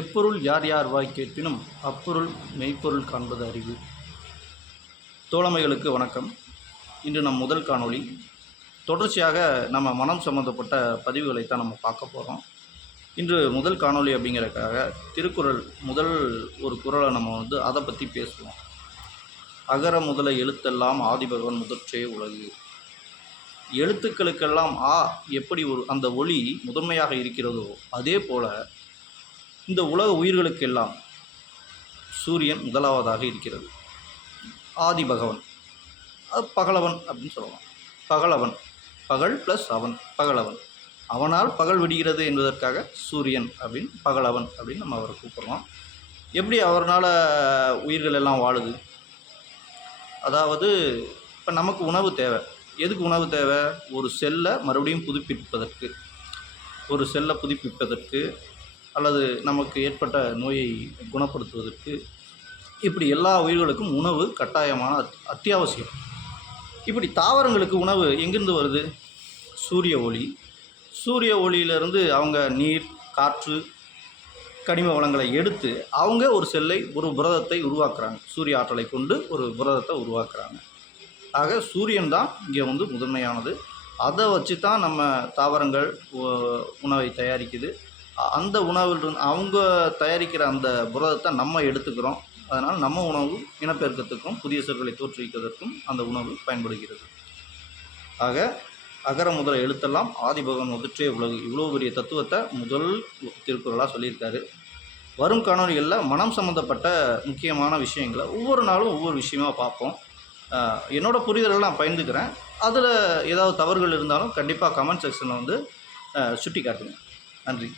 எப்பொருள் யார் யார் வாய் கேட்பினும் அப்பொருள் மெய்ப்பொருள் காண்பது அறிவு. தோழமைகளுக்கு வணக்கம். இன்று நம் முதல் காணொளி. தொடர்ச்சியாக நம்ம மனம் சம்மந்தப்பட்ட பதிவுகளைத்தான் நம்ம பார்க்க போகிறோம். இன்று முதல் காணொளி அப்படிங்கிறதுக்காக திருக்குறள் முதல் ஒரு குறளை நம்ம அதை பற்றி பேசுவோம். அகர முதல எழுத்தெல்லாம் ஆதிபகவன் முதற்றே உலகு. எழுத்துக்களுக்கெல்லாம் எப்படி அந்த ஒளி முதன்மையாக இருக்கிறதோ அதே போல் இந்த உலக உயிர்களுக்கெல்லாம் சூரியன் முதலாவதாக இருக்கிறது. ஆதிபகவன், பகலவன் அப்படின்னு சொல்லலாம். பகலவன், பகல் ப்ளஸ் அவன், பகலவன். அவனால் பகல் விடுகிறது என்பதற்காக சூரியன் அப்படின்னு பகலவன் அப்படின்னு நம்ம அவரை கூப்பிட்றோம். எப்படி அவர்னால் உயிர்கள் எல்லாம் வாழுது? அதாவது இப்போ நமக்கு உணவு தேவை. எதுக்கு உணவு தேவை? ஒரு செல்லை மறுபடியும் புதுப்பிப்பதற்கு, அல்லது நமக்கு ஏற்பட்ட நோயை குணப்படுத்துவதற்கு, இப்படி எல்லா உயிர்களுக்கும் உணவு கட்டாயமான அத்தியாவசியம். இப்படி தாவரங்களுக்கு உணவு எங்கிருந்து வருது? சூரிய ஒளி. சூரிய ஒளியிலிருந்து அவங்க நீர், காற்று, கனிம வளங்களை எடுத்து அவங்க ஒரு புரதத்தை உருவாக்குறாங்க. சூரிய ஆற்றலை கொண்டு ஒரு புரதத்தை உருவாக்குறாங்க. ஆக சூரியன் தான் இங்கே முதன்மையானது. அதை வச்சு தான் நம்ம தாவரங்கள் உணவை தயாரிக்குது. அந்த உணவில் அவங்க தயாரிக்கிற அந்த புரதத்தை நம்ம எடுத்துக்கிறோம். அதனால் நம்ம உணவு இனப்பெருக்கத்துக்கும் புதிய செல்களை தோற்றுவிப்பதற்கும் அந்த உணவு பயன்படுகிறது. ஆக அகர முதல எழுத்தெல்லாம் ஆதிபகவன் முதற்றே உலகு. இவ்வளோ பெரிய தத்துவத்தை முதல் திருக்குறளாக சொல்லியிருக்காரு. வரும் காணொலிகளில் மனம் சம்மந்தப்பட்ட முக்கியமான விஷயங்களை ஒவ்வொரு நாளும் ஒவ்வொரு விஷயமாக பார்ப்போம். என்னோடய புரிதலை நான் பயந்துக்கிறேன். அதில் ஏதாவது தவறுகள் இருந்தாலும் கண்டிப்பாக கமெண்ட் செக்ஷனில் சுட்டி காட்டுங்க. நன்றி.